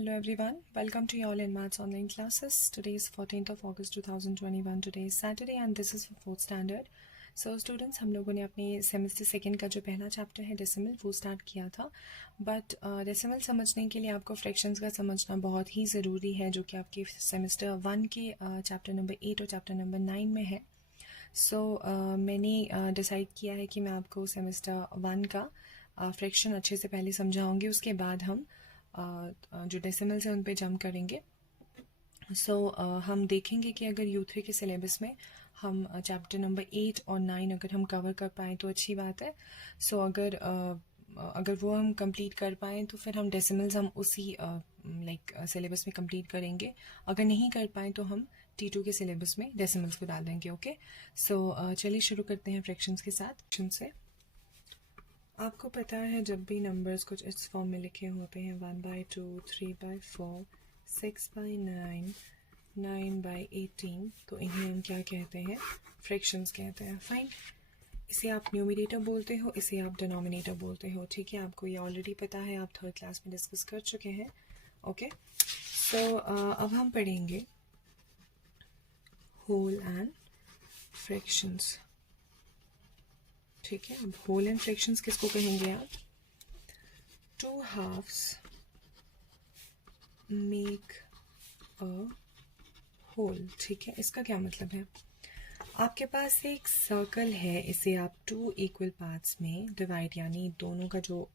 Hello everyone, welcome to y'all in Maths online classes. Today is 14th of August 2021. Today is Saturday and this is for 4th standard. So students, हम लोगों ने अपने semester second का जो पहला chapter है decimal वो start किया था. बट डेसिमल समझने के लिए आपको फ्रैक्शंस का समझना बहुत ही ज़रूरी है, जो कि आपके सेमेस्टर 1 के चैप्टर नंबर 8 और चैप्टर नंबर 9 में है. सो मैंने डिसाइड किया है कि मैं आपको सेमेस्टर 1 का फ्रैक्शन अच्छे से पहले समझाऊंगी, उसके बाद हम जो डेसिमल्स हैं उन पे जंप करेंगे. सो हम देखेंगे कि अगर U3 के सिलेबस में हम चैप्टर नंबर 8 और 9 अगर हम कवर कर पाएँ तो अच्छी बात है. सो अगर वो हम कंप्लीट कर पाएँ तो फिर हम डेसिमल्स हम उसी सिलेबस में कंप्लीट करेंगे. अगर नहीं कर पाएँ तो हम T2 के सिलेबस में डेसिमल्स को डाल देंगे. ओके, सो चलिए शुरू करते हैं फ्रैक्शंस के साथ. फ्रैक्शन से आपको पता है जब भी नंबर्स कुछ इस फॉर्म में लिखे होते हैं 1/2, 3/4, 6/9, 9/18, तो इन्हें हम क्या कहते हैं? फ्रैक्शंस कहते हैं. फाइन, इसे आप न्यूमरेटर बोलते हो, इसे आप डिनोमिनेटर बोलते हो. ठीक है, आपको ये ऑलरेडी पता है, आप थर्ड क्लास में डिस्कस कर चुके हैं. ओके, सो अब हम पढ़ेंगे होल एंड फ्रैक्शंस. ठीक है, अब होल एंड फ्रैक्शंस किसको कहेंगे आप? Two halves make a whole. ठीक है, इसका क्या मतलब है? आपके पास एक सर्कल है, इसे आप टू इक्वल पार्ट्स में डिवाइड, यानी दोनों का जो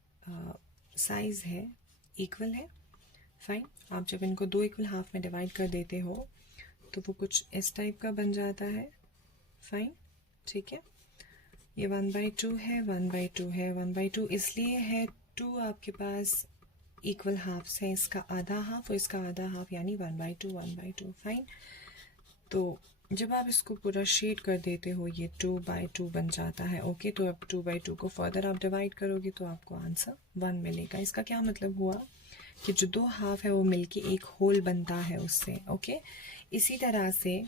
साइज है इक्वल है. फाइन, आप जब इनको दो इक्वल हाफ में डिवाइड कर देते हो तो वो कुछ इस टाइप का बन जाता है. फाइन, ठीक है, ये 1/2 है, 1/2 है, 1/2 इसलिए है 2 आपके पास इक्वल हाफ्स है, इसका आधा हाफ और इसका आधा हाफ, यानी 1/2, 1/2. फाइन, तो जब आप इसको पूरा शेड कर देते हो ये 2/2 बन जाता है. ओके, तो अब 2/2 को फर्दर आप डिवाइड करोगे तो आपको आंसर 1 मिलेगा. इसका क्या मतलब हुआ कि जो दो हाफ है वो मिलके एक होल बनता है उससे. ओके, इसी तरह से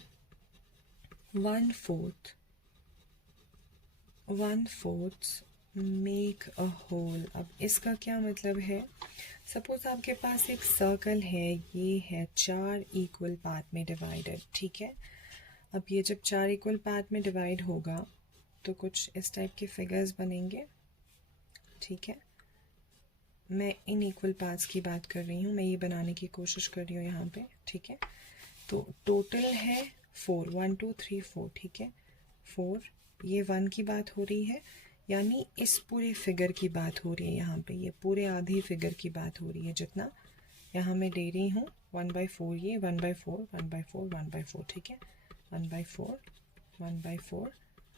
1/4 मेक अ होल. अब इसका क्या मतलब है? सपोज आपके पास एक सर्कल है, ये है 4 इक्वल पार्ट में डिवाइडेड. ठीक है, अब ये जब 4 इक्वल पार्ट में डिवाइड होगा तो कुछ इस टाइप के फिगर्स बनेंगे. ठीक है, मैं इन इक्वल पार्ट्स की बात कर रही हूँ, मैं ये बनाने की कोशिश कर रही हूँ यहाँ पे. ठीक है, तो टोटल है 4, 1 2 3 4. ठीक है, 4, ये 1 की बात हो रही है, यानी इस पूरे फिगर की बात हो रही है. यहाँ पे ये पूरे आधी फिगर की बात हो रही है, जितना यहाँ मैं ले रही हूँ 1/4, ये 1/4, 1/4, 1/4. ठीक है, 1/4, 1/4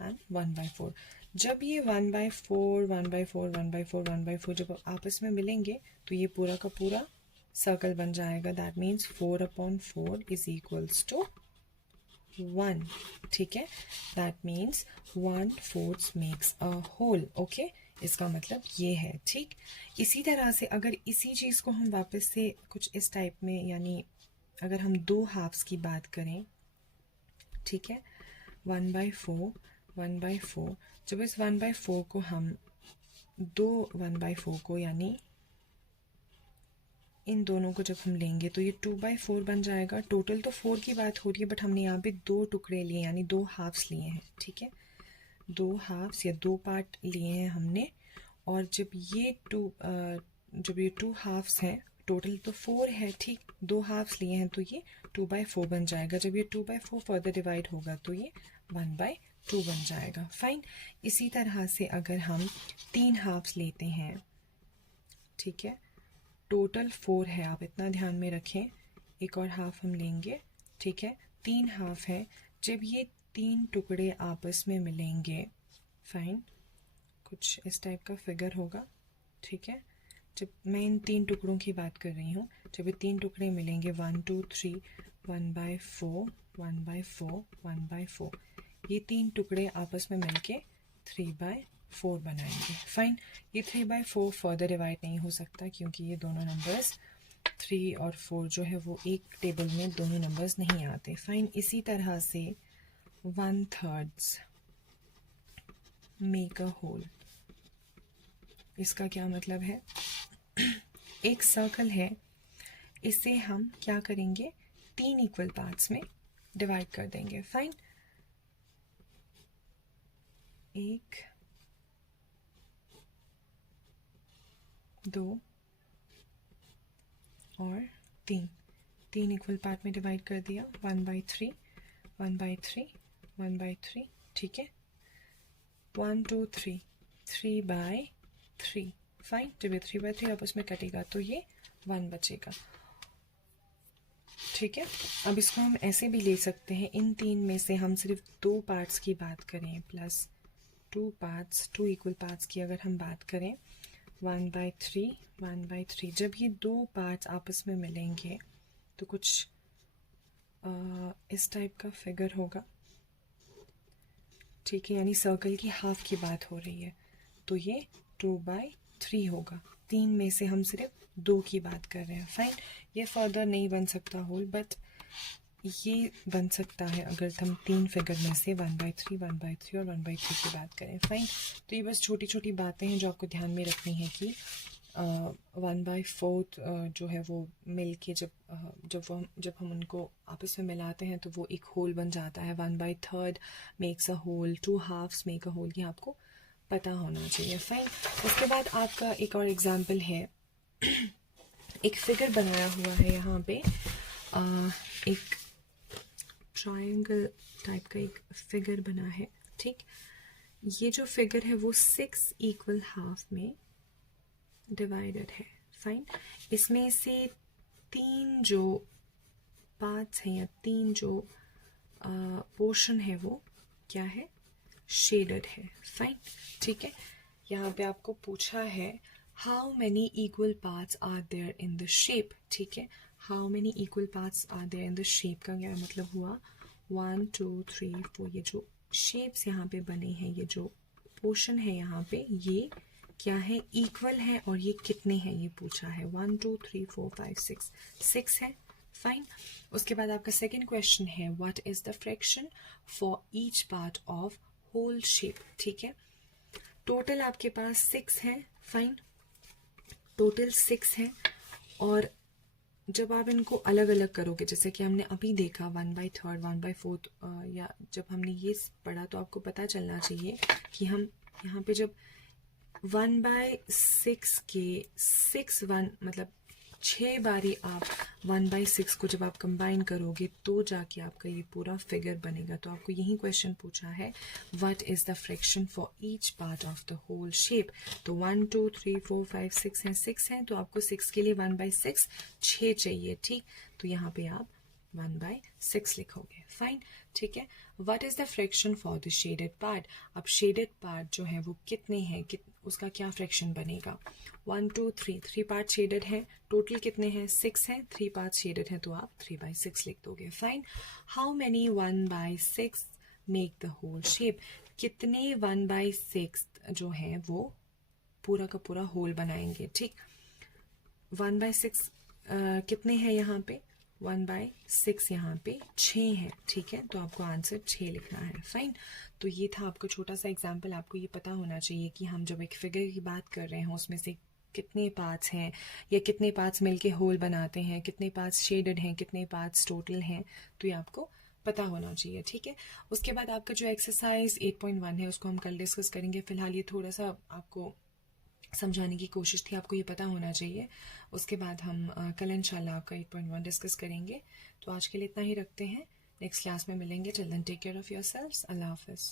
एंड 1/4. जब ये 1/4, 1/4, 1/4, 1/4 जब आपस में मिलेंगे तो ये पूरा का पूरा सर्कल बन जाएगा. That means 4/4 is equals to 1. ठीक है, that means 1/4 makes a whole. Okay, इसका मतलब ये है. ठीक, इसी तरह से अगर इसी चीज़ को हम वापस से कुछ इस टाइप में, यानी अगर हम दो हाफ्स की बात करें, ठीक है, 1/4, 1/4, जब इस 1/4 को हम दो 1/4 को, यानी इन दोनों को जब हम लेंगे तो ये 2/4 बन जाएगा. टोटल तो 4 की बात हो रही है, बट हमने यहाँ पे दो टुकड़े लिए, यानी दो हाफ्स लिए हैं. ठीक है, दो हाफ्स या दो पार्ट लिए हैं हमने. और जब ये टू हाफ्स हैं, टोटल तो 4 है. ठीक, दो हाफ्स लिए हैं तो ये 2/4 बन जाएगा. जब ये 2/4 फर्दर डिवाइड होगा तो ये 1/2 बन जाएगा. फाइन, इसी तरह से अगर हम 3 हाफ्स लेते हैं, ठीक है, टोटल 4 है, आप इतना ध्यान में रखें. एक और हाफ हम लेंगे. ठीक है, 3 हाफ है. जब ये 3 टुकड़े आपस में मिलेंगे, फाइन, कुछ इस टाइप का फिगर होगा. ठीक है, जब मैं इन 3 टुकड़ों की बात कर रही हूँ, जब ये 3 टुकड़े मिलेंगे 1 2 3, 1/4, 1/4, 1/4, ये 3 टुकड़े आपस में मिलके 3/4 बनाएंगे. फाइन, ये 3/4 फर्दर डिवाइड नहीं हो सकता क्योंकि ये दोनों नंबर्स 3 और 4 जो है वो एक टेबल में दोनों नंबर्स नहीं आते. फाइन, इसी तरह से 1/3 मेक अ होल. इसका क्या मतलब है? एक सर्कल है, इसे हम क्या करेंगे, 3 इक्वल पार्ट्स में डिवाइड कर देंगे। फाइन, 1 2 और 3 इक्वल पार्ट में डिवाइड कर दिया। 1/3 1/3 1/3, ठीक है। 1 2 3 3/3। फाइन, जब ये 3/3 आपस में कटेगा तो ये 1 बचेगा, ठीक है। अब इसको हम ऐसे भी ले सकते हैं, इन 3 में से हम सिर्फ 2 पार्ट्स की बात करें, प्लस 2 पार्ट्स, 2 इक्वल पार्ट्स की अगर हम बात करें, 1/3 1/3। जब ये 2 पार्ट्स आपस में मिलेंगे तो कुछ इस टाइप का फिगर होगा, ठीक है, यानी सर्कल की हाफ की बात हो रही है, तो ये 2/3 होगा। 3 में से हम सिर्फ 2 की बात कर रहे हैं। फाइन, ये फर्दर नहीं बन सकता होल, बट ये बन सकता है अगर हम 3 फिगर में से 1/3 1/3 और 1/3 की बात करें। फाइन, तो ये बस छोटी छोटी बातें हैं जो आपको ध्यान में रखनी है कि 1/4 जो है वो मिल के जब हम उनको आपस में मिलाते हैं तो वो एक होल बन जाता है। 1/3 makes a whole, 2 halves make a whole, ये आपको पता होना चाहिए। फाइन, उसके बाद आपका एक और एग्जाम्पल है, एक फिगर बनाया हुआ है यहाँ पे, एक ट्रायंगल टाइप का एक फिगर बना है, ठीक। ये जो फिगर है वो 6 इक्वल हाफ में डिवाइडेड है। फाइन, इसमें से 3 जो पार्ट्स हैं या 3 जो पोर्शन है वो क्या है, शेडेड है। फाइन, ठीक है। यहाँ पे आपको पूछा है how many equal parts are there in the shape, ठीक है। How many equal parts are there in the shape का क्या मतलब हुआ, 1 2 3 4। ये जो शेप्स यहाँ पे बने हैं, ये जो पोर्शन है यहाँ पे, ये क्या है, इक्वल है, और ये कितने हैं ये पूछा है। 1 2 3 4 5 6 है। फाइन, उसके बाद आपका सेकेंड क्वेश्चन है what is the fraction for each part of whole shape, ठीक है। टोटल आपके पास 6 है। फाइन, टोटल 6 है, और जब आप इनको अलग अलग करोगे, जैसे कि हमने अभी देखा 1/3 1/4, या जब हमने ये पढ़ा तो आपको पता चलना चाहिए कि हम यहाँ पे जब 1/6 के 1 मतलब 6 बारी आप 1/6 को जब आप कंबाइन करोगे तो जाके आपका ये पूरा फिगर बनेगा। तो आपको यही क्वेश्चन पूछा है what is the fraction for each part of the whole shape. तो 1 2 3 4 5 6 है, 6 है, तो आपको 6 के लिए 1/6 6 चाहिए, ठीक। तो यहाँ पे आप 1/6 लिखोगे। फाइन, ठीक है। What is the fraction for the shaded part. अब शेडेड पार्ट जो है वो कितने हैं, उसका क्या फ्रैक्शन बनेगा। 1 2 3 पार्ट शेडेड है, टोटल कितने हैं, 6 हैं, 3 पार्ट शेडेड है, तो आप 3/6 लिख दोगे। Fine, how many 1/6 make the whole shape. कितने 1/6 जो है वो पूरा का पूरा होल बनाएंगे, ठीक। 1/6 कितने हैं यहाँ पे, 1/6 यहाँ पे 6 है, ठीक है। तो आपको आंसर 6 लिखना है। फाइन, तो ये था आपको छोटा सा एग्जाम्पल। आपको ये पता होना चाहिए कि हम जब एक फिगर की बात कर रहे हैं उसमें से कितने पार्ट्स हैं या कितने पार्ट्स मिलके होल बनाते हैं, कितने पार्ट्स शेडेड हैं, कितने पार्ट्स टोटल हैं, तो ये आपको पता होना चाहिए, ठीक है। उसके बाद आपका जो एक्सरसाइज 8.1 है उसको हम कल डिस्कस करेंगे। फिलहाल ये थोड़ा सा आपको समझाने की कोशिश थी, आपको ये पता होना चाहिए। उसके बाद हम कल इंशाल्लाह आपका 8.1 डिस्कस करेंगे। तो आज के लिए इतना ही रखते हैं, नेक्स्ट क्लास में मिलेंगे। Till then take care of yourselves. Allah हाफ़िज़।